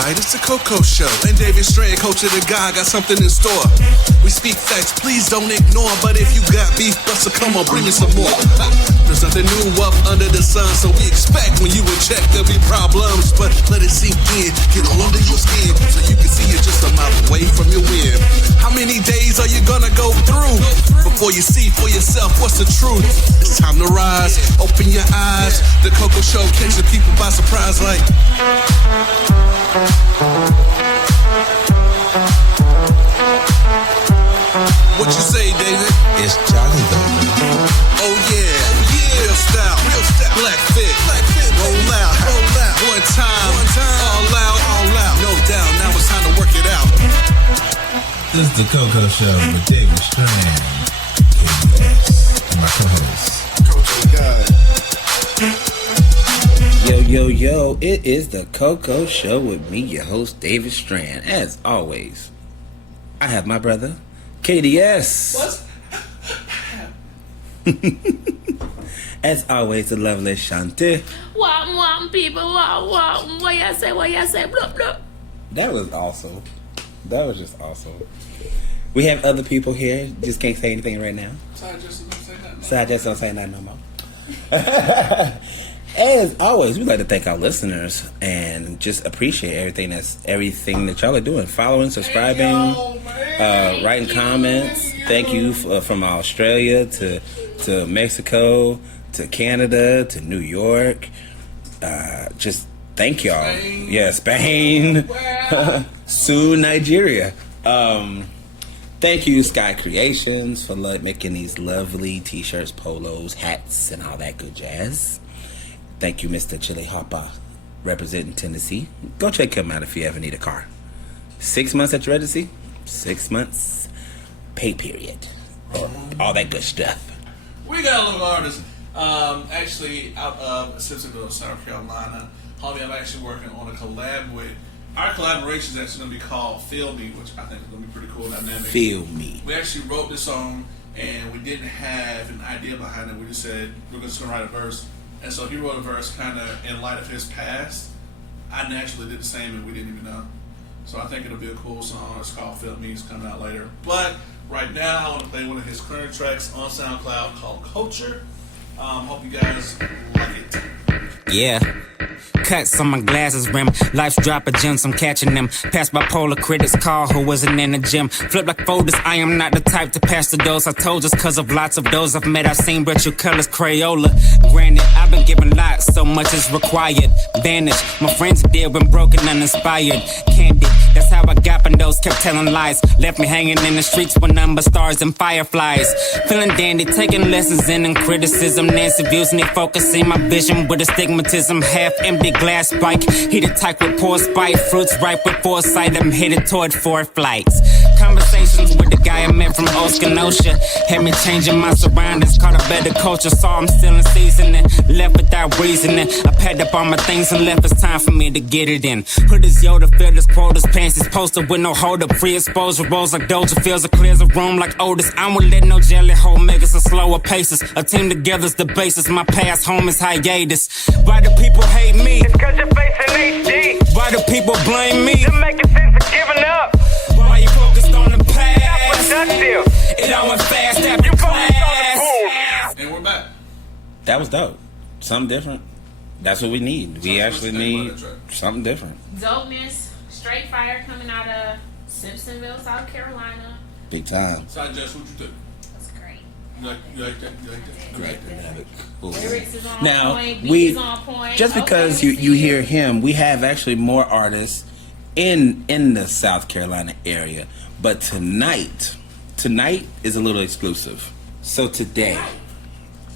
right, it's the Coco Show. And David Strand, coach of the guy, got something in store. We speak facts, please don't ignore. But if you got beef, Buster, come on, bring me some more. There's nothing new up under the sun, so we expect when you in check there'll be problems. But let it sink in, get all under your skin, so you can see it just a mile away from your win. How many days are you gonna go through before you see for yourself what's the truth? It's time to rise, open your eyes. The Coco Show catch the people by surprise like. What you say, David? It's Johnny though. Oh yeah, real style, black fit, roll out, one time, all out, no doubt. Now it's time to work it out. This is the Coco Show with David Strand, KBS, and my co-host, Coach God. Yo, it is the Coco Show with me, your host, David Strand. As always, I have my brother, KDS. What? As always, the lovely Shanti. Wah, people, wah. What y'all say, blah, blah. That was awesome. That was just awesome. We have other people here, just can't say anything right now. Sorry, just don't say nothing. So I just don't say nothing no more. As always, we'd like to thank our listeners and just appreciate everything that y'all are doing. Following, subscribing, writing comments. Thank you from Australia to Mexico to Canada to New York. Just thank y'all. Spain. Yeah, Spain. Soon Nigeria. Thank you, Sky Creations, for making these lovely t-shirts, polos, hats, and all that good jazz. Thank you, Mr. Chili Hopper, representing Tennessee. Go check him out if you ever need a car. 6 months at your residency, 6 months pay period. All that good stuff. We got a little artist, actually out of Simpsonville, South Carolina. Homie, I'm actually working on a collab with. Our collaboration is actually going to be called Feel Me, which I think is going to be pretty cool dynamic. Feel Me. We actually wrote this song, and we didn't have an idea behind it. We just said we're just going to write a verse. And so he wrote a verse kind of in light of his past. I naturally did the same, and we didn't even know. So I think it'll be a cool song. It's called Feel Me. It's coming out later. But right now, I want to play one of his current tracks on SoundCloud called Culture. Hope you guys like it. Yeah. Cuts on my glasses rim. Life's drop of gems, I'm catching them. Past bipolar critics call who wasn't in the gym. Flip like folders, I am not the type to pass the dose. I told just cause of lots of those I've met. I've seen but your colors Crayola. Granted, I've been given lots, so much is required. Vanish, my friends did when broken, uninspired. Candid, that's how I got those kept telling lies. Left me hanging in the streets with number stars and fireflies. Feeling dandy, taking lessons in criticism. Nancy views me focusing my vision with astigmatism. Half empty glass spike. Heated tight with poor spite. Fruits ripe with foresight. I'm headed toward 4 flights. Conversations with the guy I met from Oskenosha had me changing my surroundings. Caught a better culture, saw I'm still in seasoning. Left without reasoning. I packed up all my things and left. It's time for me to get it in. Put his Yoda, filters, quotas, pants, his poster with no hold up. Free exposure rolls like Doja. Feels it clears a room like Otis. I won't let no jelly hole make us a slower paces. A team together's the basis. My past home is hiatus. Why do people hate me? It's cause you're facing HD. Why do people blame me? You're making sense of giving up. Why you focused on the That's past? productive. It all went fast after You focused on the class. pool. And we're back. That was dope. Something different. That's what we need. We actually need something different. Dopeness, straight fire coming out of Simpsonville, South Carolina. Big time. So I just what you think? That's great. You like that? You like that? Great dynamic. Cool. Lyrics is on Now, point, beat we is on point. just because Okay, you hear him, we have actually more artists in the South Carolina area. But tonight is a little exclusive. So today,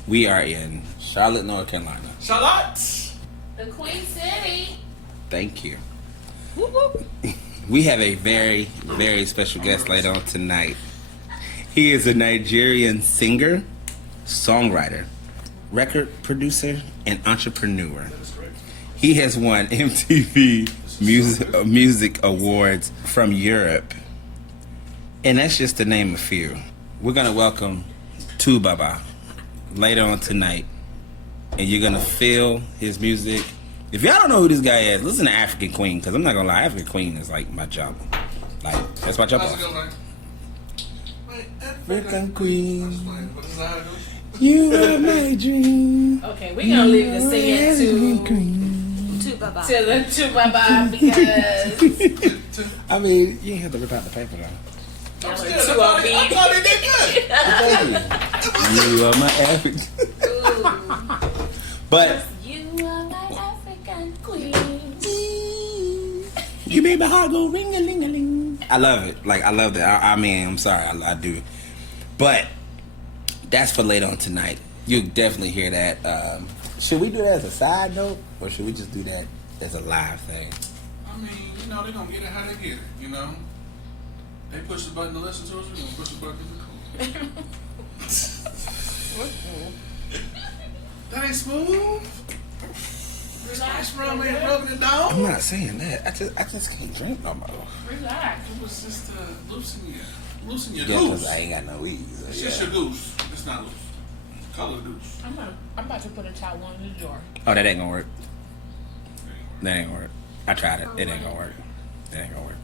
we are in Charlotte, North Carolina. Charlotte! The Queen City. Thank you. Whoop, whoop. We have a very, very special guest later on tonight. He is a Nigerian singer, songwriter, record producer, and entrepreneur. He has won MTV Music Awards from Europe. And that's just to name a few. We're going to welcome Baba later on tonight. And you're going to feel his music. If y'all don't know who this guy is, listen to African Queen, because I'm not gonna lie, African Queen is like my jump. Like, that's my jump How's off. it going, man? African Queen, What is that? you are my dream. Okay, we're gonna leave the singing to Baba because I mean, you ain't have to rip out the paper though. I thought he did good. You are my African. But you are my African queen. you made my heart go ring a ling a ling. I love it. Like, I love that. I mean, I'm sorry, I do. But that's for later on tonight. You'll definitely hear that. Should we do that as a side note, or should we just do that as a live thing? I mean, you know, they're gonna get it how they get it, you know? They push the button to listen to us, we're gonna push the button to cool. That ain't smooth. Relax, bro, man, rubbing it down. I'm not saying that. I just can't drink no more. Relax. It was just loosen your Yeah, goose. because I ain't got no weed. So It's yeah. just your goose. It's not loose. Color goose. I'm about to put a towel in the jar. Oh, that ain't gonna work. That ain't gonna work. I tried it. It ain't gonna work. It ain't gonna work.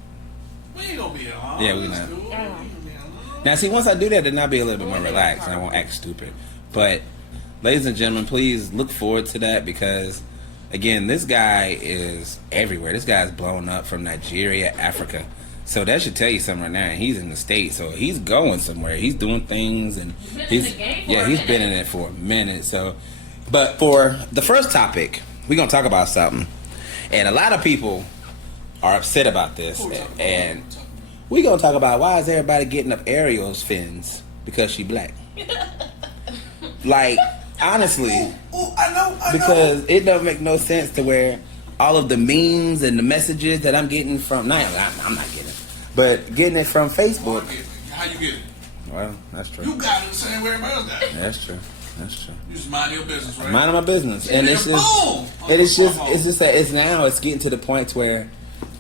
We ain't gonna be alone. Yeah, we It's not. cool. We ain't gonna be alone. Now, see, once I do that, then I'll be a little bit more relaxed and I won't act stupid. But, ladies and gentlemen, please look forward to that because, again, this guy is everywhere. This guy's blown up from Nigeria, Africa. So that should tell you something right now. He's in the States, so he's going somewhere. He's doing things, and been in the game for a he's been in minute. it for a minute. So, but for the first topic, we're gonna talk about something, and a lot of people are upset about this, and we're gonna talk about why is everybody getting up Ariel's fins because she black. Like, honestly, Ooh, I know. because it don't make no sense to where all of the memes and the messages that I'm getting from, I'm not getting it, but getting it from Facebook. How you get it? Well, that's true. You got it the same way everybody else got it. That's true. That's true. You just mind your business, right? Minding my business, and it's then just, boom! it's just that it's getting to the point where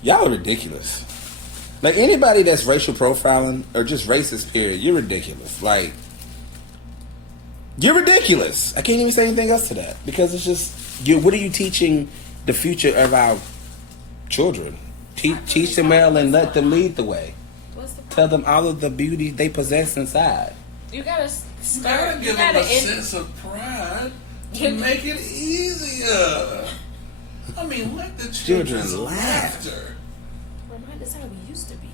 y'all are ridiculous. Like anybody that's racial profiling or just racist, period, you're ridiculous. Like you're ridiculous. I can't even say anything else to that because it's just what are you teaching the future of our children? Teach them well and let them lead the way. What's the Tell them all of the beauty they possess inside. You gotta You gotta give them a sense of pride to You- make it easier. I mean, let the children's Children laugh. laughter. Remind us how we used to be.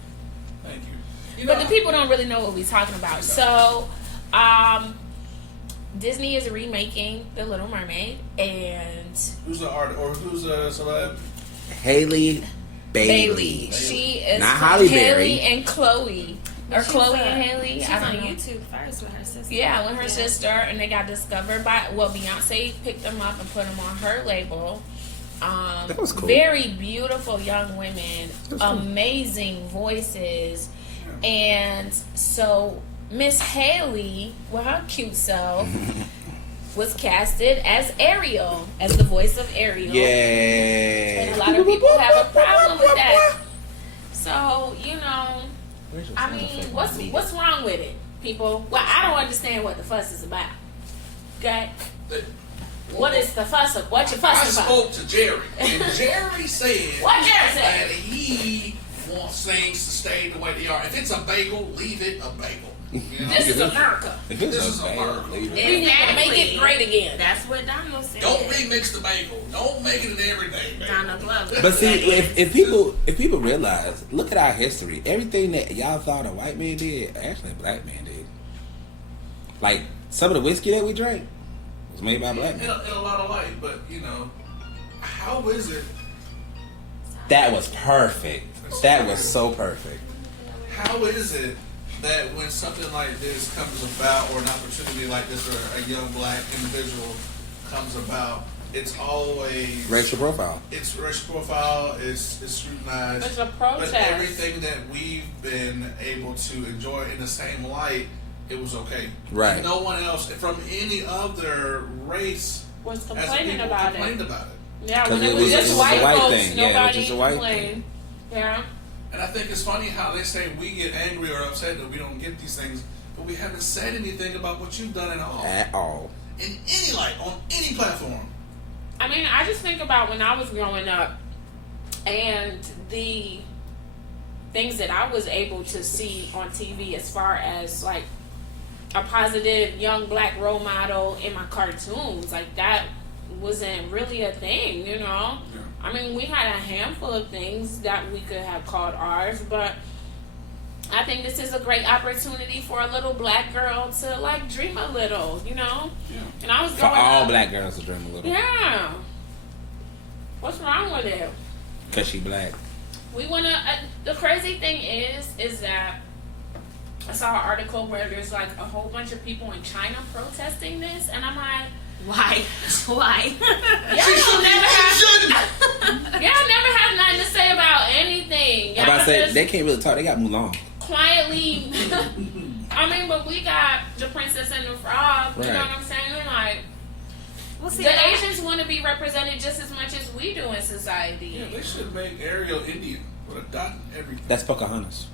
Thank you. You But know, the people don't really know what we're talking about. So, Disney is remaking The Little Mermaid, and who's the art or who's a celeb? Haley Bailey. Bailey. She is Not from Halle Haley Berry. and Chloe. Or Chloe and Haley. She's I don't on know. YouTube first with her sister. Yeah, with her sister, and they got discovered by Beyonce picked them up and put them on her label. That was cool. Very beautiful young women, amazing voices, and so Miss Haley, with her cute self, was casted as Ariel, as the voice of Ariel. And a Yeah. lot of people have a problem with that. So I mean, what's wrong with it, people? Well, I don't understand what the fuss is about. Okay, what is the fuss? What you I fussing about? spoke to Jerry, and Jerry said What Jerry said? that he wants things to stay the way they are. If it's a bagel, leave it a bagel. You know? This is America. If it's This is okay, America. leave it. We need to make it great again. That's what Donald said. Don't remix the bagel. Don't make it an everyday bagel. Donald Glover. But see, if people realize, look at our history. Everything that y'all thought a white man did, actually a black man did. Like some of the whiskey that we drank was made by black in men. a lot of light, but how is it? That was perfect. That was so perfect. How is it that when something like this comes about, or an opportunity like this, or a young black individual comes about, it's always Racial profile. It's racial profile. It's scrutinized. It's a protest. But everything that we've been able to enjoy in the same light, it was okay. Right. And no one else from any other race Was as complaining people about complained it. about it. Yeah, 'Cause when it it was- was it just was a white white folks, thing. Yeah, it was nobody just a white complained. Yeah. And I think it's funny how they say we get angry or upset that we don't get these things, but we haven't said anything about what you've done at all. At all. In any light, on any platform. I mean, I just think about when I was growing up and the things that I was able to see on TV as far as like a positive young black role model in my cartoons. Like that wasn't really a thing, you know? Yeah. I mean, we had a handful of things that we could have called ours, but I think this is a great opportunity for a little black girl to like dream a little, you know? Yeah. And I was For growing all up, black girls to dream a little. yeah. What's wrong with it? Because she black. We wanna. The crazy thing is that I saw an article where there's like a whole bunch of people in China protesting this, and I'm like, Why? Why? y'all never have nothing to say about anything. I'm Y'all about to say, just they can't really talk. They got Mulan. quietly. I mean, but we got the Princess and the Frog. You know Right. what I'm saying? Like, Well, see, the Asians want to be represented just as much as we do in society. Yeah, they should make Ariel Indian with a dot and everything. That's Pocahontas.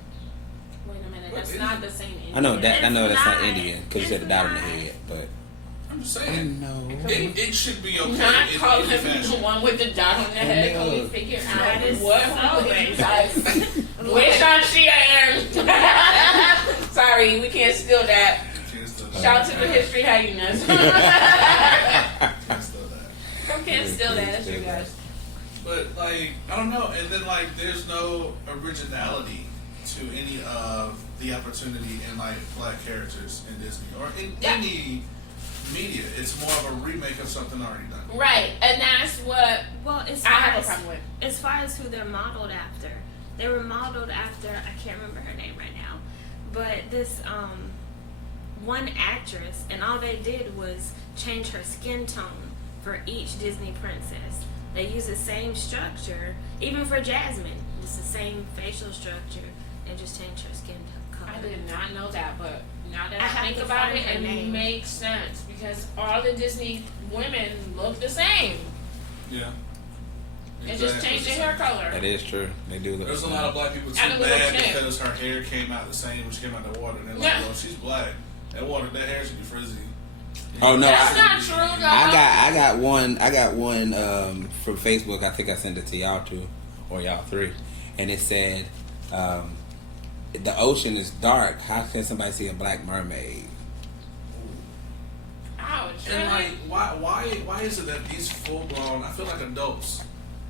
Wait a minute, But that's is not it? the same. I know that. I It's know that's not not. Indian because you said the dot on the It's head, but I'm just saying. no. It should be okay Not in calling any him the fashion. one with the dot on the head. Can we No. figure That out is what so racist? Which on she am? Sorry, we can't steal that. Shout out to the history hyenas. Can't steal that. We can't steal that. That's you guys. But like, I don't know. And then like, there's no originality to any of the opportunity in like black characters in Disney or in Yeah. any media. It's more of a remake of something already done. Right, and that's what Well, as I far have a as, problem with. as far as who they're modeled after, they were modeled after, I can't remember her name right now, but this one actress, and all they did was change her skin tone for each Disney princess. They use the same structure, even for Jasmine. It's the same facial structure, and just change her skin color. I did not know that, but now that I I, have think to about find it, her it name. makes sense because all the Disney women look the same. Yeah. And just change the hair color. That is true. They do look. There's a lot of black people too And a little bad chin. because her hair came out the same when she came out the water. And they're like, Yeah. well, she's black. That hair should be frizzy. Oh no! That's I, not true, though. I got one from Facebook. I think I sent it to y'all two or y'all three, and it said the ocean is dark. How can somebody see a black mermaid? Ouch. And like, why is it that these full blown, I feel like adults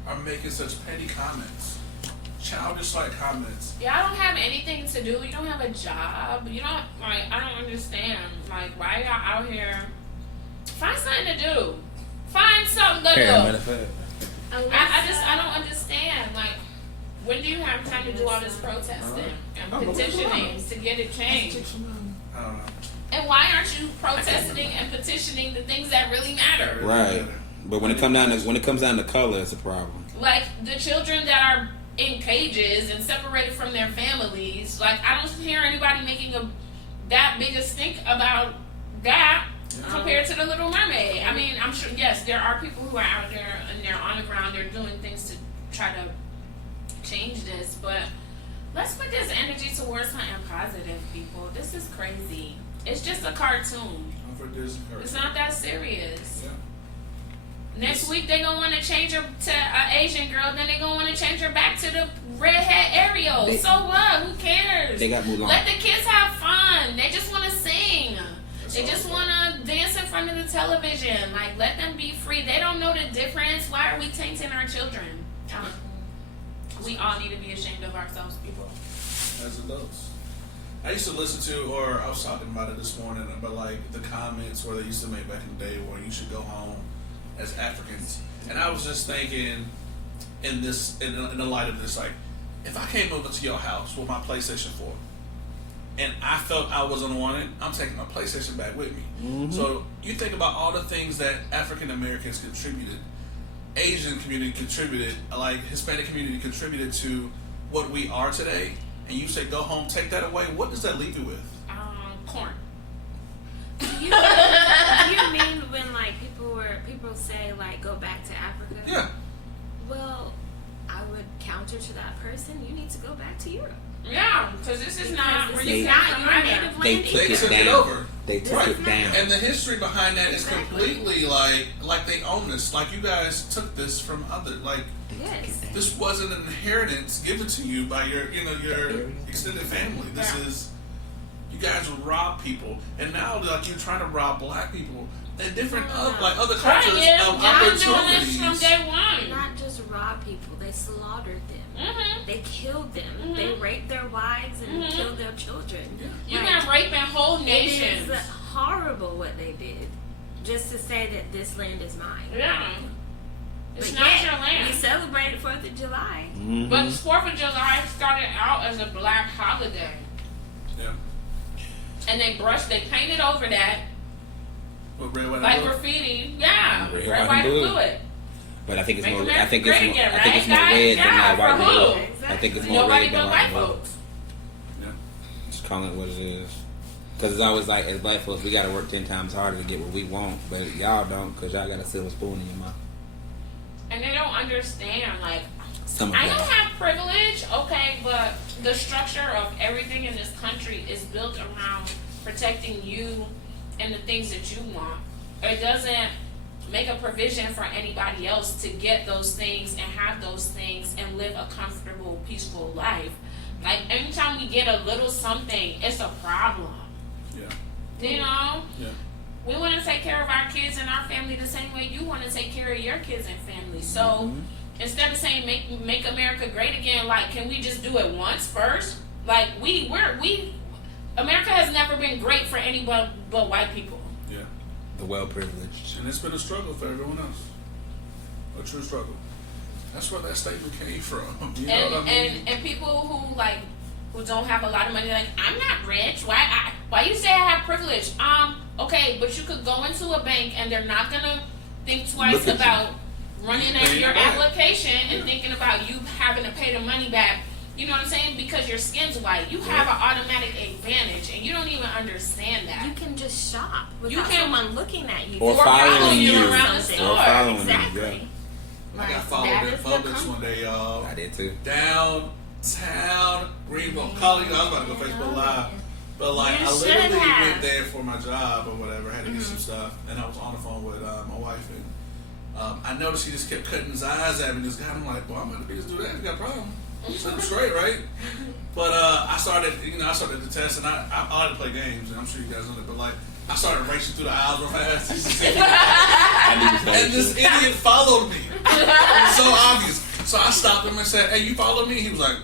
are making such petty comments, childish like comments? Y'all don't have anything to do. You don't have a job. You don't, like, I don't understand. Like, why y'all out here? Find something to do. Find something to do. I don't understand. Like, when do you have time to do all this protesting and petitioning to get it changed? I don't know. And why aren't you protesting and petitioning the things that really matter? Right, but when it comes down to color, it's a problem. Like the children that are in cages and separated from their families. Like I don't hear anybody making that big a stink about that compared to the Little Mermaid. I mean, I'm sure yes, there are people who are out there and they're on the ground. They're doing things to try to change this, but let's put this energy towards something positive, people. This is crazy. It's just a cartoon. It's not that serious. Yeah. Next week they gonna want to change her to an Asian girl, then they gonna want to change her back to the redhead Ariel. So what? Who cares? They got Mulan. Let the kids have fun. They just want to sing. They just want to dance in front of the television. Like, let them be free. They don't know the difference. Why are we tainting our children? We all need to be ashamed of ourselves, people. As adults. I used to listen to, or I was talking about it this morning, about like the comments where they used to make back in the day where you should go home as Africans. And I was just thinking in the light of this, like, if I came over to your house with my PlayStation 4 and I felt I was unwanted, I'm taking my PlayStation back with me. Mm-hmm. So you think about all the things that African Americans contributed, Asian community contributed, like Hispanic community contributed to what we are today, and you say go home, take that away. What does that leave you with? Corn. Do you mean when like people say like go back to Africa? Yeah. Well, I would counter to that person. You need to go back to Europe. Yeah, because this is not where This you is came not from your either. native They land took They it took it down. over. They took it down. And the history behind that is completely like they own this. Like you guys took this from other Yes. this wasn't an inheritance given to you by your extended family. This is you guys rob people, and now like you're trying to rob black people and different other cultures of opportunities. From day one. Not just rob people, they slaughtered them. Mm-hmm. They killed them. They raped their wives and killed their children. You've been raping whole It nations. is horrible what they did, just to say that this land is mine. Yeah. It's But not yet, your land. we celebrated 4th of July. Mm-hmm. But the 4th of July started out as a black holiday. Yeah. And they painted over that With red, white, like and blue. graffiti. Yeah. Red, Red, white, white, and and blue. blue it. But I think it's Make more. America I think great it's more. again, I think it's more right, red guys? than Yeah, white for and who? blue. I Exactly. think it's more Nobody red than but white white and blue. folks. Yeah. Just calling it what it is. Because it's always like, as black folks, we got to work 10 times harder to get what we want, but y'all don't, because y'all got a silver spoon in your mouth. And they don't understand, like, Some of I don't y'all. have privilege, okay, but the structure of everything in this country is built around protecting you and the things that you want. It doesn't make a provision for anybody else to get those things and have those things and live a comfortable, peaceful life. Like, anytime we get a little something, it's a problem. Yeah. You know? Yeah. We want to take care of our kids and our family the same way you want to take care of your kids and family. So instead of saying make America great again, like, can we just do it once first? Like, America has never been great for anyone but white people. Yeah. The well-privileged. And it's been a struggle for everyone else. A true struggle. That's where that statement came from. You know what I mean? And people who don't have a lot of money, like, I'm not rich. Why you say I have privilege? Okay, but you could go into a bank and they're not gonna think twice Look at about running Paying your it back. application and thinking about you having to pay the money back. You know what I'm saying? Because your skin's white, you have an automatic advantage, and you don't even understand that. You can just shop You without can- someone looking at you. Or Just following following you. around the something. store. Or following Exactly. you, yeah. I Like, got followed that in is the Publix one day, y'all. I did too. Downtown Greenville. Calling you. I was about to go Facebook Live. But like, You I should literally have. went there for my job or whatever. I had to get some stuff, and I was on the phone with my wife, and I noticed he just kept cutting his eyes at me. This guy, I'm like, well, I'm about to just do that. You got a problem? You said I'm straight, right? But I started the test, and I like to play games, and I'm sure you guys know that. But like, I started racing through the aisles real fast, and this idiot followed me. It was so obvious. So I stopped him and said, "Hey, you follow me?" He was like,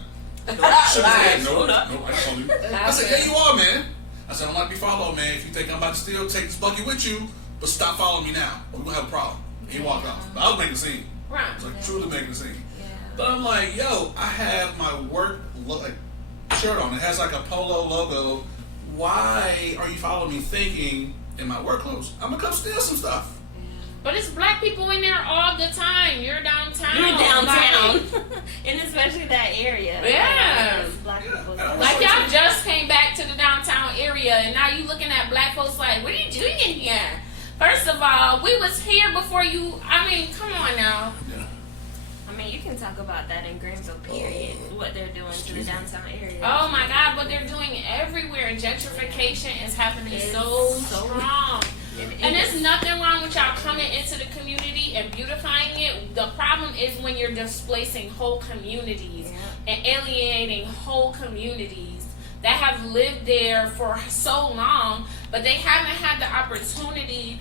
shook his head. No, I follow you. I said, "Yeah, you are, man." I said, "I don't like to be followed, man. If you think I'm about to steal, take this bucket with you, but stop following me now, or we're gonna have a problem." He walked off. But I was making a scene. Right. I was like, truly making a scene. Yeah. But I'm like, yo, I have my work shirt on. It has like a polo logo. Why are you following me thinking in my work clothes I'm gonna come steal some stuff? But it's black people in there all the time. You're downtown. You're downtown, Like, and especially that area. Yeah. Like, black Yeah. people. like, y'all just came back to the downtown area, and now you looking at black folks like, what are you doing in here? First of all, we was here before you. I mean, come on now. Yeah. I mean, you can talk about that in Greenville, period. What they're doing to the downtown area. Oh my God, what they're doing everywhere. Gentrification is happening It's so so- strong. It And is. there's nothing wrong with y'all coming into the community and beautifying it. The problem is when you're displacing whole communities and alienating whole communities that have lived there for so long, but they haven't had the opportunity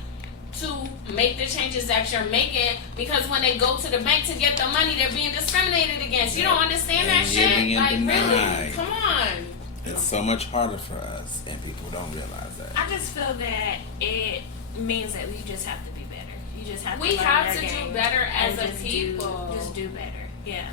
to make the changes that you're making, because when they go to the bank to get the money, they're being discriminated against. You don't understand that And you're shit? being Like, really? denied. Come on. It's so much harder for us, and people don't realize that. I just feel that it means that we just have to be better. You just have to We learn have our to do game better as and a just people. just do better. Yeah.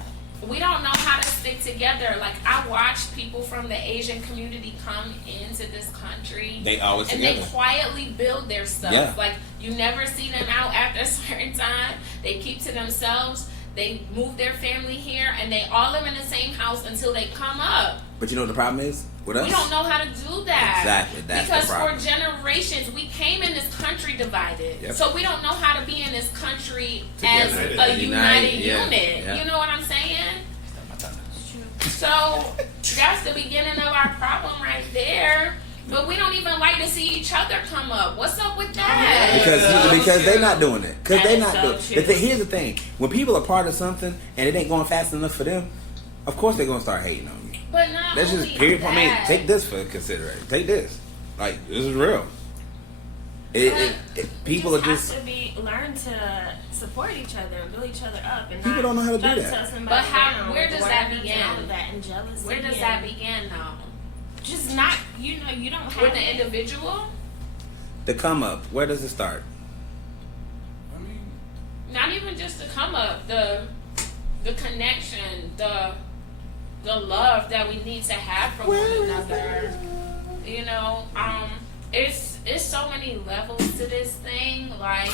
We don't know how to stick together. Like, I watch people from the Asian community come into this country. They always and together. they quietly build their stuff. Yeah. Like, you never see them out after a certain time. They keep to themselves. They move their family here, and they all live in the same house until they come up. But you know what the problem is with us? We don't know how to do that. Exactly, that's the because problem. for generations, we came in this country divided. Yep. So we don't know how to be in this country as Together. a united Yeah, unit. yeah. You know what I'm saying? So that's the beginning of our problem right there. But we don't even like to see each other come up. What's up with that? Because they're not doing it. Because That they're is not so doing true. it. Here's the thing: when people are part of something and it ain't going fast enough for them, of course they're gonna start hating on you. But not That's only just period. that. I mean, take this for consideration. Take this. Like, this is real. People are just. have to learn to support each other and build each other up, and People not don't know how to do try that. tear somebody But down where with does that words begin? and all of that, and jealousy. Where does and that begin, though? Just not, you don't have With the individual? The come up. Where does it start? I mean, Not even just the come up, the connection, the love that we need to have for one another. You know, it's so many levels to this thing. Like,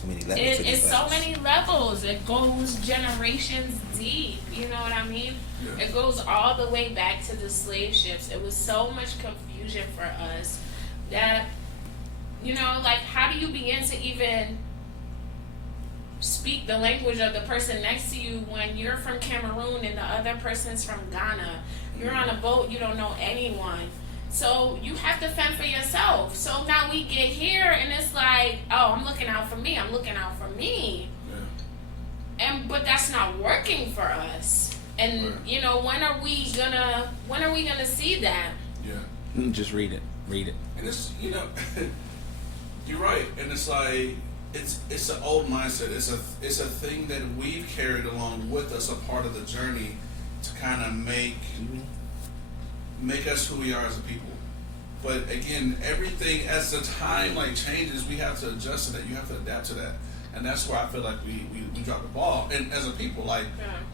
Too many levels. to it's this so levels. many levels. It goes generations deep. You know what I mean? Yeah. It goes all the way back to the slave ships. It was so much confusion for us that, you know, like, how do you begin to even speak the language of the person next to you when you're from Cameroon and the other person's from Ghana? You're on a boat, you don't know anyone. So you have to fend for yourself. So now we get here and it's like, oh, I'm looking out for me. I'm looking out for me. yeah. But that's not working for us. And Right. you know, when are we gonna see that? Yeah. Just read it. Read it. And it's, you know, you're right. And it's like, it's an old mindset. It's a thing that we've carried along with us, a part of the journey to kind of make us who we are as a people. But again, everything as the time like changes, we have to adjust to that. You have to adapt to that, and that's why I feel like we drop the ball. And as a people, like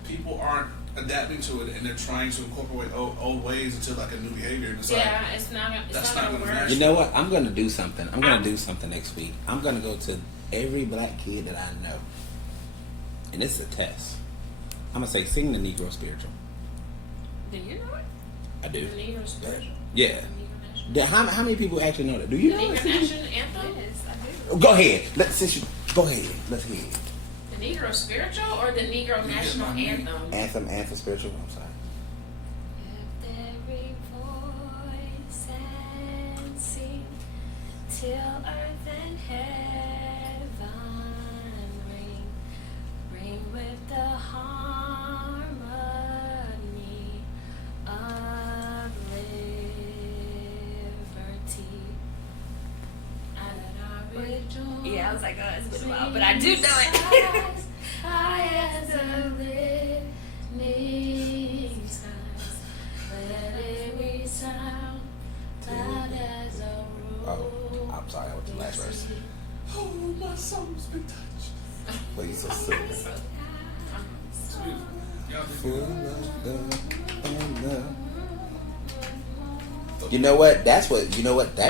people aren't adapting to it, and they're trying to incorporate old ways into like a new behavior. And it's Yeah, like, it's not that's gonna not gonna work. match. You know what? I'm gonna do something. I'm gonna do something next week. I'm gonna go to every black kid that I know, and it's a test. I'm gonna say, sing the Negro spiritual. Do you know it? I do. The Negro spiritual. Yeah. How many people actually know that? Do you know Negro it? national anthem. Yes, I do. Go ahead. Go ahead. Let's hear it. The Negro spiritual or the Negro national anthem? Anthem spiritual. I'm sorry. Lift every voice and sing till earth and heaven ring with the harmony of liberty. Yeah, I was like, oh, it's been a while, but I do know it. High as the living skies, let every sound loud as a Oh, I'm sorry. I went to the last verse. Oh, my soul's been touched. Please, so silly. Y'all Full think- of love and love. You know what? That I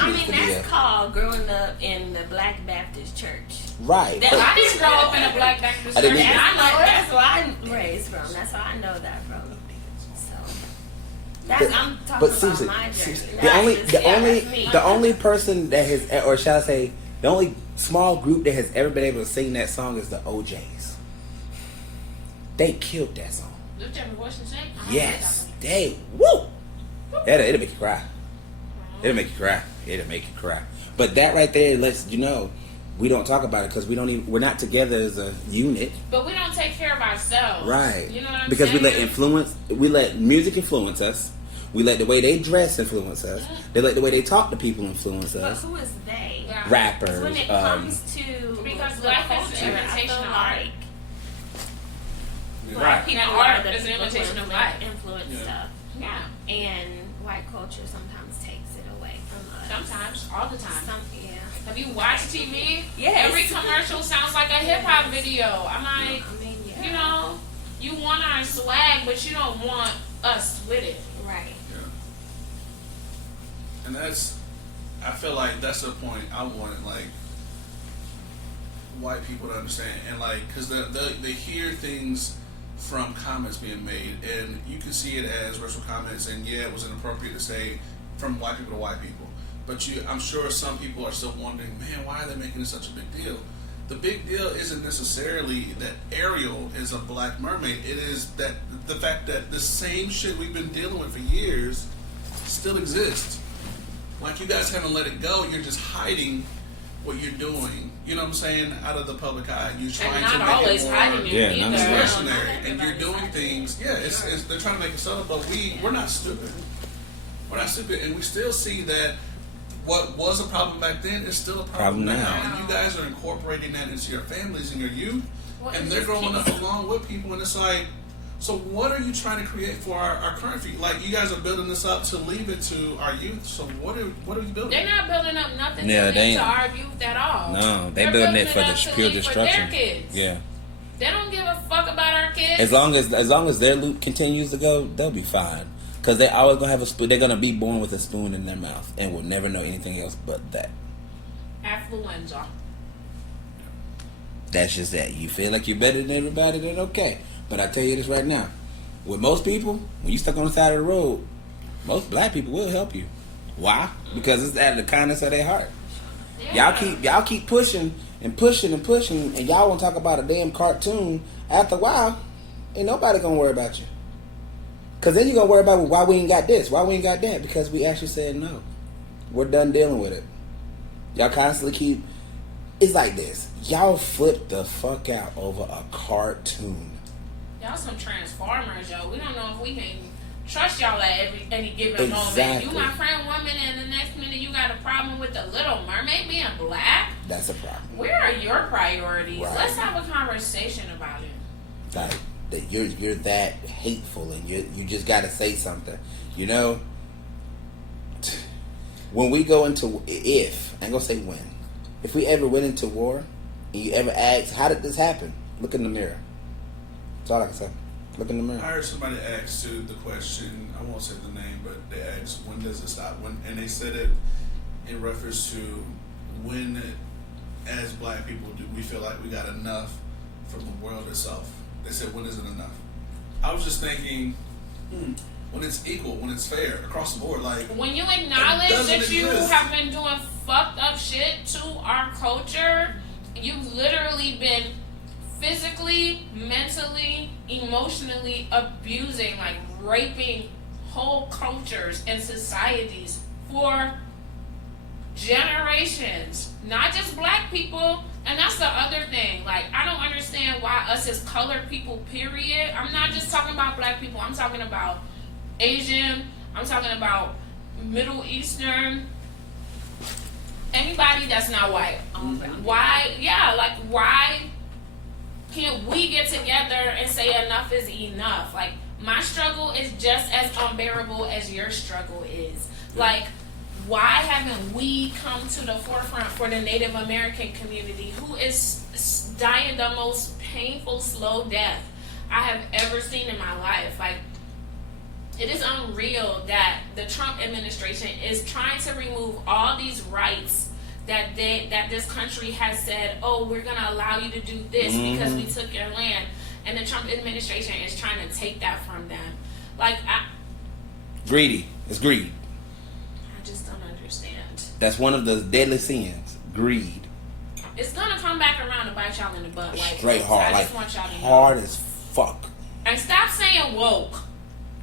needs mean, to be that's called growing up in the Black Baptist church. right. That- but- I didn't grow up in a black Baptist I church. didn't And either. I know it. That's where I'm raised from. That's where I know that from. So that's I'm talking But about seriously, my journey. seriously, That's just me. the only person that has, or shall I say, the only small group that has ever been able to sing that song is the OJs. They killed that song. Lift your voice and sing. I don't Yes, know they woo. It'll make you cry. It'll make you cry. It'll make you cry. But that right there lets you know we don't talk about it because we're not together as a unit. But we don't take care of ourselves. Right. You know what I'm because saying? we let music influence us. We let the way they dress influence us. They let the way they talk to people influence But us. who is they? Yeah. Rappers. When it comes to Because the life is culture, an I imitation feel of art. like Yeah. black people And are art the is an people who imitation of life. influence Yeah. stuff, Yeah. and white culture sometimes takes it away from us. Sometimes. All the time. Yeah. Have you watched TV? Yes. Every commercial sounds like a hip hop video. I'm like, I mean, yeah. you know, you want our swag, but you don't want us with it. Right. And I feel like that's the point I wanted, like, white people to understand. And, like, because they hear things from comments being made, and you can see it as racial comments, and yeah, it was inappropriate to say from white people to white people. But I'm sure some people are still wondering, man, why are they making this such a big deal? The big deal isn't necessarily that Ariel is a black mermaid. It is that the fact that the same shit we've been dealing with for years still exists. Like, you guys haven't let it go. You're just hiding what you're doing. You know what I'm saying? Out of the public eye. You're trying to make always it more hiding it either. discretionary, and you're doing things. Yeah, it's they're trying to make it subtle, but we're not stupid. We're not stupid, and we still see that what was a problem back then is still a problem now. And you guys are incorporating that into your families and your youth, and they're growing up along with people, and it's like, so what are you trying to create for our current youth? Like, you guys are building this up to leave it to our youth, so what are you building? They're not building up nothing Yeah, to they leave to ain't. our youth at all. No, They're building it for up the to pure leave destruction. For their kids. Yeah. They don't give a fuck about our kids. As long as their loop continues to go, they'll be fine. Because they always gonna have a spoon. They're gonna be born with a spoon in their mouth and will never know anything else but that. Affluenza. That's just that. You feel like you're better than everybody, then okay. But I tell you this right now. With most people, when you stuck on the side of the road, most black people will help you. Why? Because it's out of the kindness of their heart. Yeah. Y'all keep pushing and pushing and pushing, and y'all won't talk about a damn cartoon. After a while, ain't nobody gonna worry about you. Cause then you're gonna worry about, well, why we ain't got this, why we ain't got that, because we actually said no. We're done dealing with it. Y'all constantly keep. It's like this. Y'all flip the fuck out over a cartoon. Y'all some transformers, yo. We don't know if we can trust y'all at any given moment. Exactly. You my friend one minute, and the next minute you got a problem with the Little Mermaid being black. That's a problem. Where are your priorities? Right. Let's have a conversation about it. Like that you're that hateful, and you just got to say something. You know, when we go into, if I ain't gonna say when, if we ever went into war, and you ever ask, how did this happen? Look in the mirror. That's all I can say. Look in the mirror. I heard somebody ask to the question, I won't say the name, but they asked, when does it stop? And they said it in reference to when, as black people, do we feel like we got enough from the world itself? They said, when is it enough? I was just thinking, when it's equal, when it's fair, across the board. Like, when you acknowledge that you exist. have been doing fucked up shit to our culture, you've literally been physically, mentally, emotionally abusing, like raping whole cultures and societies for generations. Not just black people. And that's the other thing. Like, I don't understand why us as colored people, period. I'm not just talking about black people. I'm talking about Asian. I'm talking about Middle Eastern. Anybody that's not white. Why? Yeah, like, why can't we get together and say enough is enough? Like, my struggle is just as unbearable as your struggle is. Like, why haven't we come to the forefront for the Native American community, who is dying the most painful, slow death I have ever seen in my life? Like, it is unreal that the Trump administration is trying to remove all these rights that this country has said, oh, we're going to allow you to do this because we took your land. And the Trump administration is trying to take that from them. Like, Greedy. It's greed. I just don't understand. That's one of the deadly sins. Greed. It's gonna come back around and bite y'all in the butt. Like, Straight hard. I Like, just want y'all to know. hard as fuck. And stop saying woke.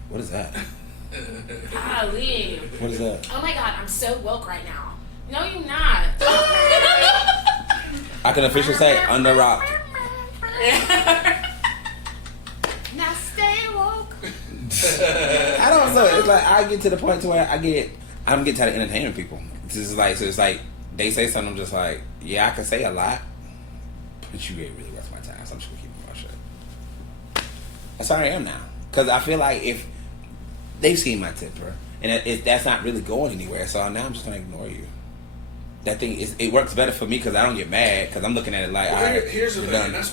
What is that? Golly. What is that? Oh my god, I'm so woke right now. No, you're not. I can officially say under rock. Now stay woke. I don't know. It's like I get to the point to where I'm getting tired of entertaining people. It's like they say something, I'm just like, yeah, I can say a lot, but you ain't really worth my time, so I'm just gonna keep my shit. That's how I am now, because I feel like if they've seen my temper, and that's not really going anywhere, so now I'm just gonna ignore you. That thing it works better for me because I don't get mad because I'm looking at it like, well, here's the thing. That's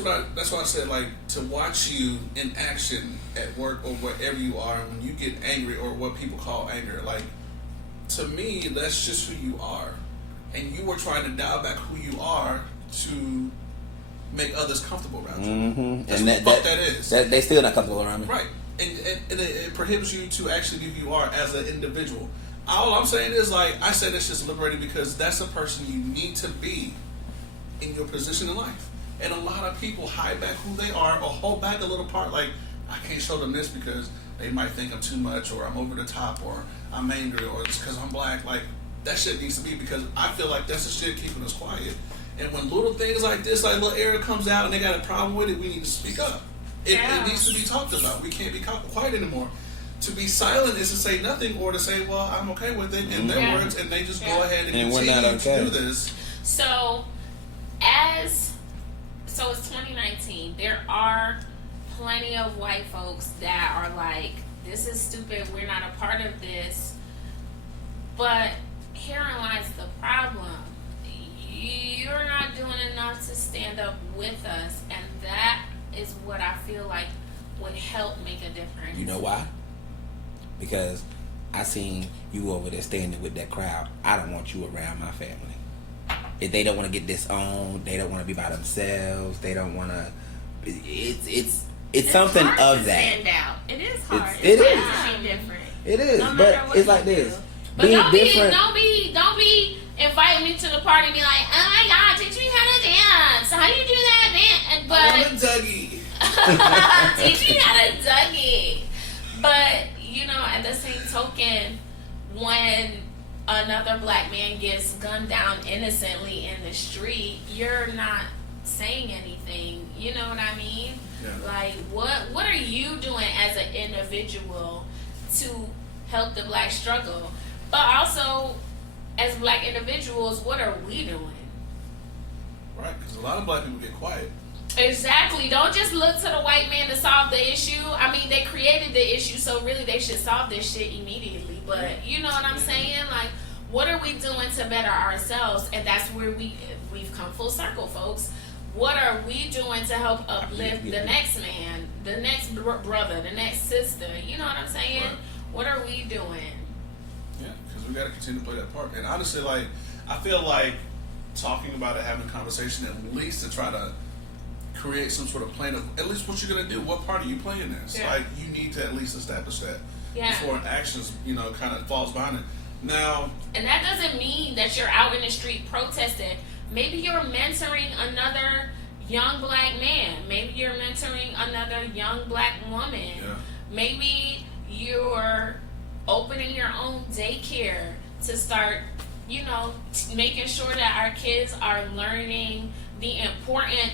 why I said, like, to watch you in action at work or wherever you are, when you get angry or what people call anger, like, to me, that's just who you are, and you were trying to dial back who you are to make others comfortable around you. That's what that is. They still not comfortable around me, right? And it prohibits you to actually be who you are as an individual. All I'm saying is, like, I say that's just liberating because that's the person you need to be in your position in life. And a lot of people hide back who they are or hold back a little part. Like, I can't show them this because they might think I'm too much, or I'm over the top, or I'm angry or it's because I'm black. Like, that shit needs to be, because I feel like that's the shit keeping us quiet. And when little things like this, like little area comes out and they got a problem with it, we need to speak up. It needs to be talked about. We can't be quiet anymore. To be silent is to say nothing, or to say, well, I'm okay with it in their words, and they just go ahead and continue to do this. So it's 2019. There are plenty of white folks that are like, this is stupid, we're not a part of this. But herein lies the problem. You're not doing enough to stand up with us, and that is what I feel like would help make a difference. You know why? Because I seen you over there standing with that crowd. I don't want you around my family. If they don't want to get disowned, they don't want to be by themselves, they don't want to. It's something hard of to that. stand out. It is hard. It It's is. hard to be different. It is, No but matter what it's you like do. this. But Being don't different. be inviting me to the party and be like, oh my God, teach me how to dance. How do you do that dance? I'm a Dougie. Teach me how to Dougie. But, you know, at the same token, when another black man gets gunned down innocently in the street, you're not saying anything. You know what I mean? Yeah. Like, what are you doing as an individual to help the black struggle? But also, as black individuals, what are we doing? Right, because a lot of black people get quiet. Exactly. Don't just look to the white man to solve the issue. I mean, they created the issue, so really they should solve this shit immediately. But you know what I'm saying? Like, what are we doing to better ourselves? And that's where we've come full circle, folks. What are we doing to help uplift the next man, the next brother, the next sister? You know what I'm saying? Right. What are we doing? Yeah, because we got to continue to play that part. And honestly, like, I feel like talking about it, having a conversation, at least to try to create some sort of plan of at least what you're going to do. What part are you playing in this? Yeah. Like, you need to at least establish that before an actions, kind of falls behind it. Now, and that doesn't mean that you're out in the street protesting. Maybe you're mentoring another young black man. Maybe you're mentoring another young black woman. Yeah. Maybe you're opening your own daycare to start, making sure that our kids are learning the important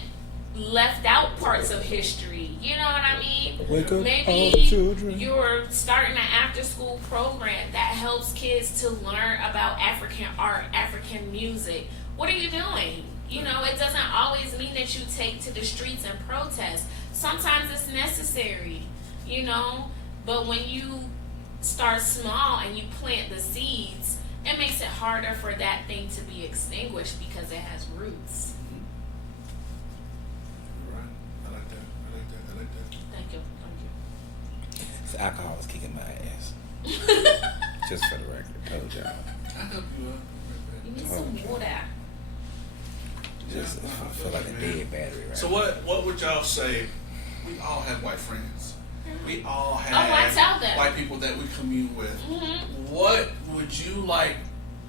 left out parts of history. You know what I mean? Wake up, Maybe all the children. you're starting an after school program that helps kids to learn about African art, African music. What are you doing? It doesn't always mean that you take to the streets and protest. Sometimes it's necessary, but when you start small and you plant the seeds, it makes it harder for that thing to be extinguished because it has roots. right. I like that. Thank you. So alcohol is kicking my ass. Just for the record, told y'all. I help you up. You need some water. Just I feel like a dead battery right So what would y'all say? We all have white friends. We all I tell have them. white people that we commune with. Mm-hmm. What would you like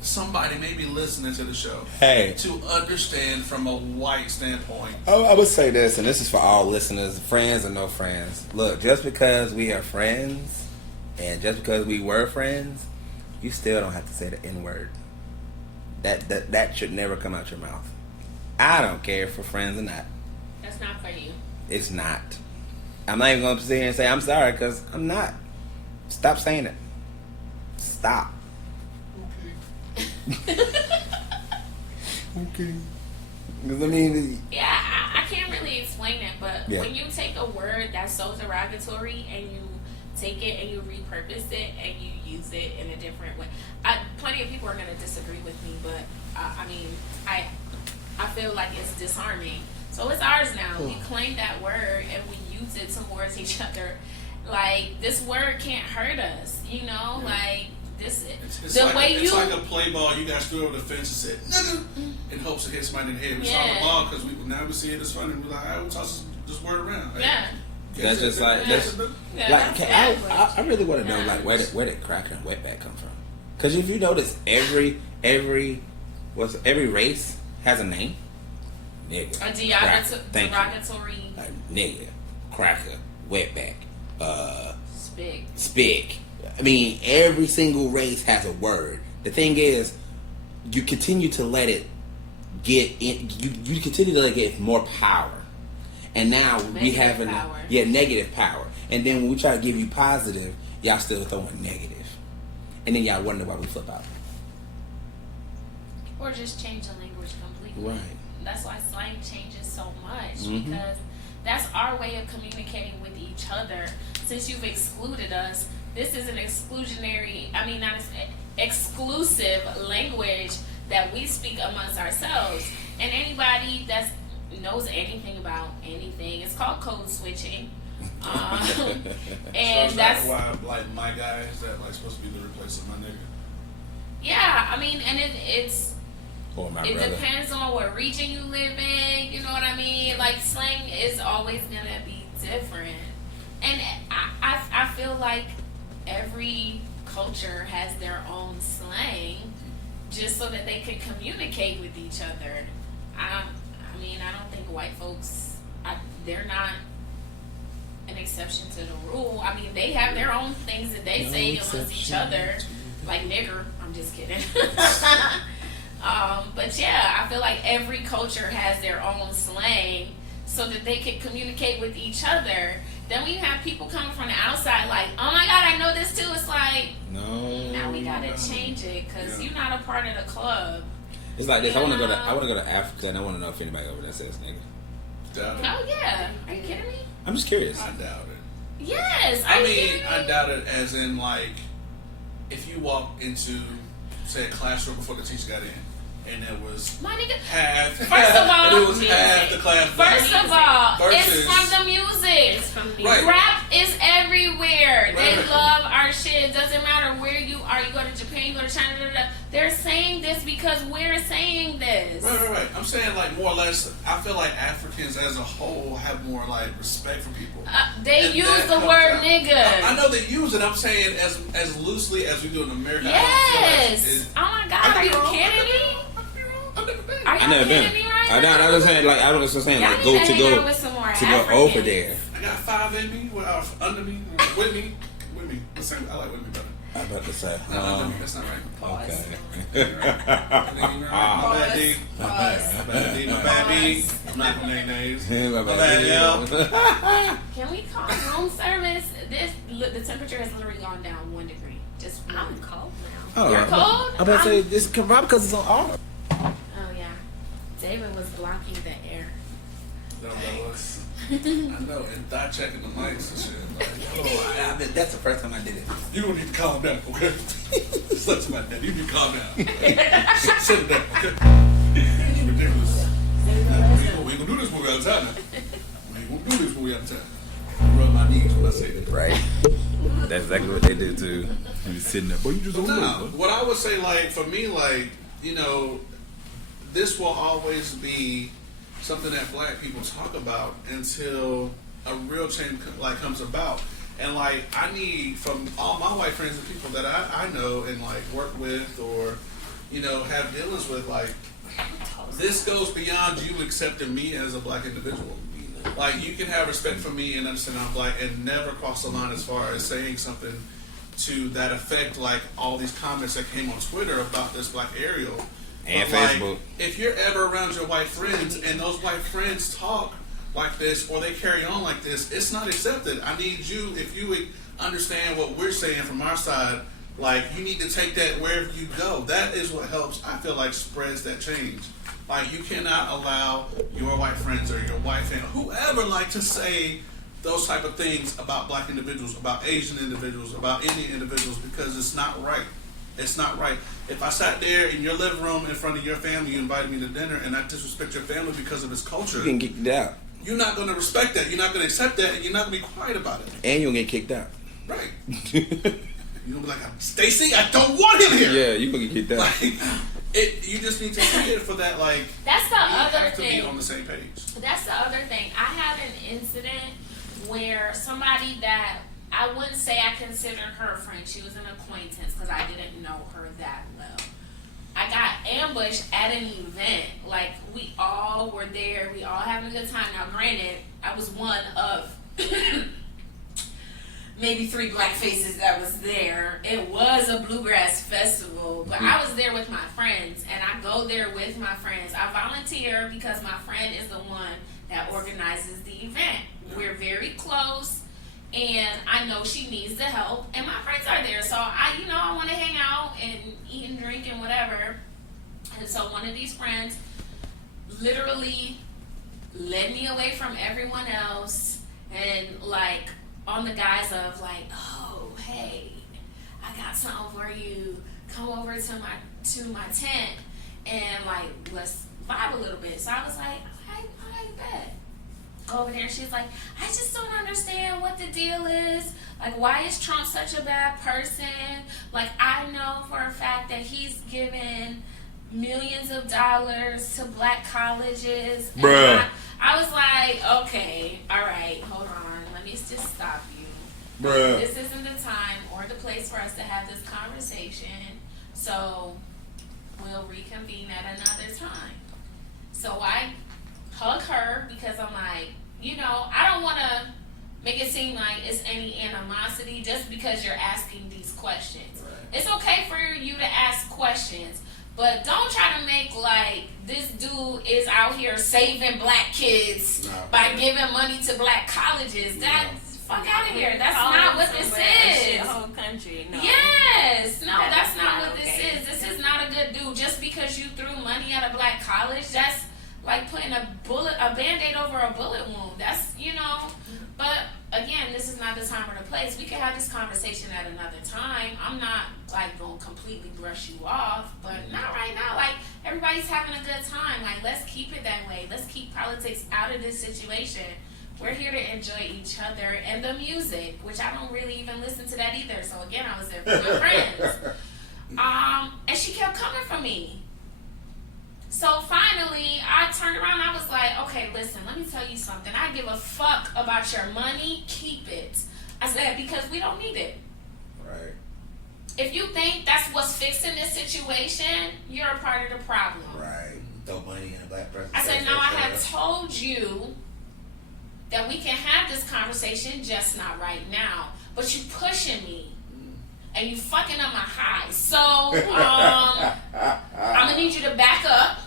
somebody maybe listening to the show Hey. to understand from a white standpoint? I would say this, and this is for all listeners, friends and no friends. Look, just because we are friends, and just because we were friends, you still don't have to say the N-word. That should never come out your mouth. I don't care if we're friends or not. That's not for you. It's not. I'm not even going to sit here and say I'm sorry, because I'm not. Stop saying it. Stop. Okay. Okay. Because I mean, Yeah, I can't really explain it, but Yeah. when you take a word that's so derogatory and you take it and you repurpose it and you use it in a different way, plenty of people are going to disagree with me, but I feel like it's disarming. So it's ours now. We claim that word and we use it towards each other. Like, this word can't hurt us, like this. It's the like way it's like a play ball. You guys threw over the fence and said "nigga" in hopes to hit somebody in the head. We saw the ball because now we see it as funny. We're like, all right, we'll toss this word around. Yeah. that's just like that's. Yeah, Like, I really want to know, like, where did cracker and wetback come from? Because if you notice, every race has a name. Nigga. A Thank you. derogatory Like, nigga, cracker, wetback, spig. spick. I mean, every single race has a word. The thing is, you continue to let it get in. You continue to let it get more power, and now we have negative power. And then when we try to give you positive, y'all still throwing negative, and then y'all wonder why we flip out. Or just change the language completely. Right. That's why slang changes so much, because that's our way of communicating with each other. Since you've excluded us, this is an exclusive language that we speak amongst ourselves. And anybody that knows anything about anything, it's called code switching. And so that's why, like, my guy is that like supposed to be the replacement of my nigga. Yeah, I mean, and it's. Or my It brother. depends on what region you live in. You know what I mean? Like, slang is always gonna be different, and I feel like every culture has their own slang, just so that they can communicate with each other. I mean, I don't think white folks, they're not an exception to the rule. I mean, they have their own things that they say amongst each other, like nigger. I'm just kidding. But yeah, I feel like every culture has their own slang so that they can communicate with each other. Then when you have people coming from the outside like, oh my God, I know this too. It's like, now we gotta change it because you're not a part of the club. It's like this. I want to go to Africa, and I want to know if anybody over there says nigga. Doubt it. Oh yeah, are you kidding me? I'm just curious. I doubt it. Yes, I mean, I doubt it as in, like, if you walk into, say, a classroom before the teacher got in, and it was my nigga. half. First of all, it was half the class. First of all, versus, it's from the music. It's from the Right. Rap is everywhere. They Right. love our shit. It doesn't matter where you are. You go to Japan, you go to China. They're saying this because we're saying this. Right. I'm saying, like, more or less, I feel like Africans as a whole have more, like, respect for people. They And use that the comes word out. nigga. I know they use it. I'm saying as loosely as we do in America. I don't feel like Yes. it's- Oh my I God, could are be you wrong. kidding me? I've never been. Are I you never kidding been. me right I now? was just saying, like, I was just saying, Y'all like, need go to to hang go out with some more to go Africans. over there. I got 5 in me, under me, with me. I like with me better. I'm about to say. No, under me, that's not right. Okay. My bad, D. My bad, D. My bad, B. I'm not gonna name names. My My bad, L. Can we call room service? The temperature has literally gone down 1 degree. Just one. I'm cold now. Oh, You're cold? I'm about to say this probably because it's on auto. Oh yeah, David was blocking the air. No, that was. I know, and thought checking the mics and shit. Like, That's the first time I did it. you don't need to calm down, okay? Such about that. You need to calm down. Sit it down, okay? It's ridiculous. We ain't gonna do this when we out of time now. We ain't gonna do this when we out of time. I rub my knees when I say that. Right. That's exactly what they do too. You sitting there, boy. You just don't No, know. what I would say, like, for me, like, you know, this will always be something that black people talk about until a real change, like, comes about. And, like, I need, from all my white friends and people that I know and, like, work with or, you know, have dealings with, like, this goes beyond you accepting me as a black individual. Like, you can have respect for me and understand I'm black and never cross the line as far as saying something to that effect, like all these comments that came on Twitter about this black Ariel. And But, like, Facebook. if you're ever around your white friends and those white friends talk like this or they carry on like this, it's not accepted. I need you, if you would understand what we're saying from our side, like, you need to take that wherever you go. That is what helps, I feel like, spreads that change. Like, you cannot allow your white friends or your white family, whoever, like, to say those type of things about black individuals, about Asian individuals, about Indian individuals, because it's not right. It's not right. If I sat there in your living room in front of your family, you invited me to dinner, and I disrespect your family because of its culture, You can get kicked out. you're not going to respect that. You're not going to accept that, and you're not going to be quiet about it. And you'll get kicked out. Right. You're going to be like, Stacey, I don't want him here. Yeah, you're going to get kicked out. Like, you just need to see it for that, like, That's the we other have to thing. be on the same page. That's the other thing. I had an incident where somebody that I wouldn't say I considered her a friend. She was an acquaintance because I didn't know her that well. I got ambushed at an event. Like, we all were there. We all having a good time. Now, granted, I was one of maybe 3 black faces that was there. It was a bluegrass festival, but I was there with my friends, and I go there with my friends. I volunteer because my friend is the one that organizes the event. We're very close, and I know she needs the help, and my friends are there, so I want to hang out and eat and drink and whatever. And so one of these friends literally led me away from everyone else, and like on the guise of like, oh hey, I got something for you. Come over to my tent and like let's vibe a little bit. So I was like, I bet. Go over there, and she's like, I just don't understand what the deal is. Like, why is Trump such a bad person? Like, I know for a fact that he's given millions of dollars to black colleges. Bruh. I was like, okay, all right, hold on. Let me just stop you. Bruh. This isn't the time or the place for us to have this conversation. So we'll reconvene at another time. So I hug her because I'm like, I don't want to make it seem like it's any animosity just because you're asking these questions. Right. It's okay for you to ask questions, but don't try to make like this dude is out here saving black kids by giving money to black colleges. That's fuck out of here. That's not what this is. Whole country. No. Yes. No, that's not what this is. This is not a good dude. Just because you threw money at a black college, that's like putting a Band-Aid over a bullet wound. That's, but again, this is not the time or the place. We can have this conversation at another time. I'm not like going to completely brush you off, but not right now. Like, everybody's having a good time. Like, let's keep it that way. Let's keep politics out of this situation. We're here to enjoy each other and the music, which I don't really even listen to that either. So again, I was there for my friends. And she kept coming for me. So finally, I turned around and I was like, okay, listen, let me tell you something. I give a fuck about your money. Keep it. I said, because we don't need it. Right. If you think that's what's fixing this situation, you're a part of the problem. Right. Throw money in a black person. I said, no, I have told you that we can have this conversation, just not right now. But you pushing me. And you fucking up my high. So, I'm going to need you to back up,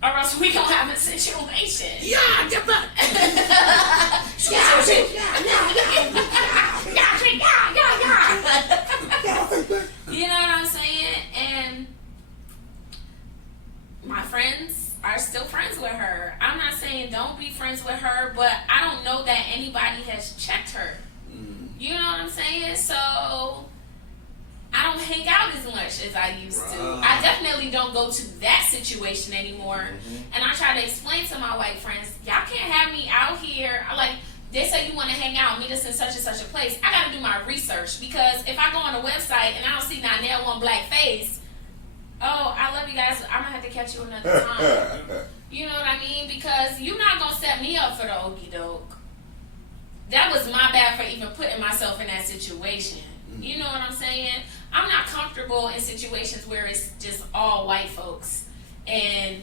or else we going to have a situation. Yeah, get back. You know what I'm saying? And my friends are still friends with her. I'm not saying don't be friends with her, but I don't know that anybody has checked her. You know what I'm saying? So I don't hang out as much as I used to. I definitely don't go to that situation anymore. And I try to explain to my white friends, y'all can't have me out here. They say you want to hang out, meet us in such and such a place. I got to do my research, because if I go on a website and I don't see not nail one black face, oh, I love you guys, I'm going to have to catch you another time. You know what I mean? Because you're not going to set me up for the okie doke. That was my bad for even putting myself in that situation. You know what I'm saying? I'm not comfortable in situations where it's just all white folks. And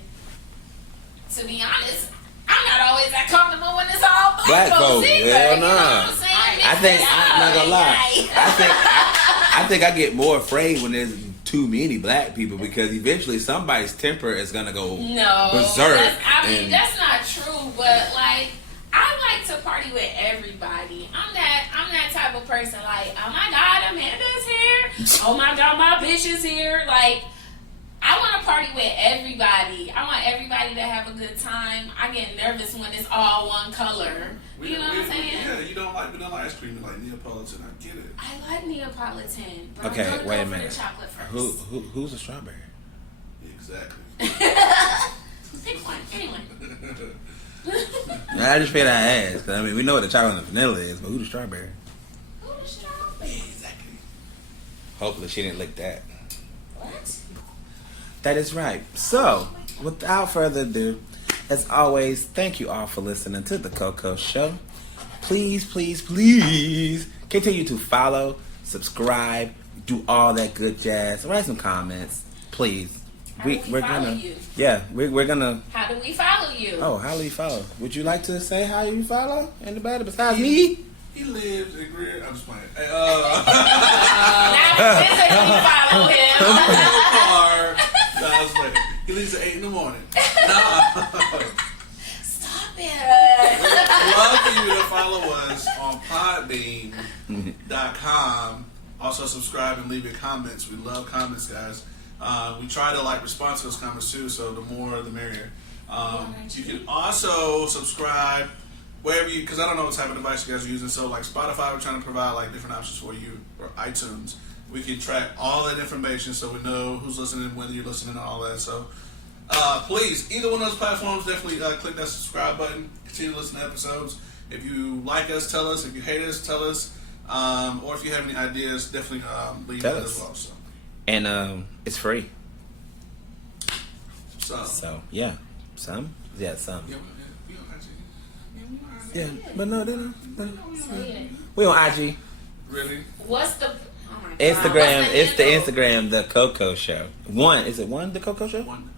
to be honest, I'm not always that comfortable when it's all black folks either. Hell you know what I'm saying? I'm not gonna lie. I think I get more afraid when there's too many black people, because eventually somebody's temper is gonna go berserk. That's not true, but like, I like to party with everybody. I'm that type of person. Like, oh my God, Amanda's here. Oh my God, my bitch is here. Like, I want to party with everybody. I want everybody to have a good time. I get nervous when it's all one color. You know what I'm saying? Yeah, you don't like vanilla ice cream. You like Neapolitan. I get it. I like Neapolitan. But Okay, I'm gonna wait go a minute. For the chocolate first. Who's a strawberry? Exactly. Pick one. Anyway. I just figured I asked. I mean, we know what the chocolate and the vanilla is, but who the strawberry? Who the strawberry? Exactly. Hopefully she didn't lick that. What? That is right. So, without further ado, as always, thank you all for listening to The Coco Show. Please, please, please continue to follow, subscribe, do all that good jazz. Write some comments, please. We're gonna. You? Yeah, we're gonna. How do we follow you? Oh, how do we follow? Would you like to say how you follow anybody besides me? He lives in Greer. I'm just playing. Hey, Now, this is you follow him. car. No, I was playing. He leaves at 8 in the morning. No. Stop it. Love for you to follow us on podbean.com. Also subscribe and leave your comments. We love comments, guys. We try to respond to those comments too, so the more the merrier. You can also subscribe wherever you, because I don't know what type of device you guys are using. So Spotify, we're trying to provide different options for you, or iTunes. We can track all that information so we know who's listening, whether you're listening, and all that. So please, either one of those platforms, definitely click that subscribe button. Continue to listen to episodes. If you like us, tell us. If you hate us, tell us. Or if you have any ideas, definitely leave that as well. So. And it's free. So yeah, some. Yeah, Yeah, but no, we on IG. Really? What's the Instagram. What's the It's the handle? Instagram, the Coco Show. Is it the Coco Show? One,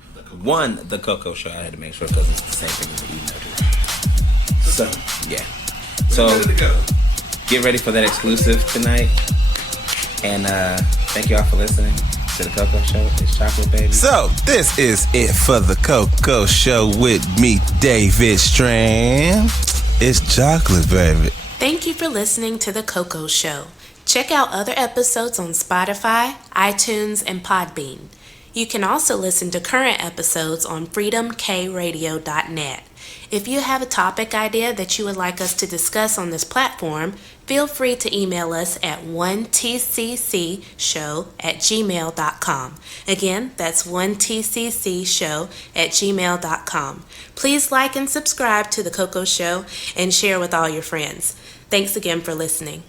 the Coco Show. I had to make sure because it's the same thing as the email. So yeah. So Ready to go. get ready for that exclusive tonight. And thank you all for listening to the Coco Show. It's Chocolate Baby. So, this is it for the Coco Show with me, David Strand. It's Chocolate Baby. Thank you for listening to The Coco Show. Check out other episodes on Spotify, iTunes, and Podbean. You can also listen to current episodes on freedomkradio.net. If you have a topic idea that you would like us to discuss on this platform, feel free to email us at 1tccshow@gmail.com. Again, that's 1tccshow@gmail.com. Please like and subscribe to The Coco Show and share with all your friends. Thanks again for listening.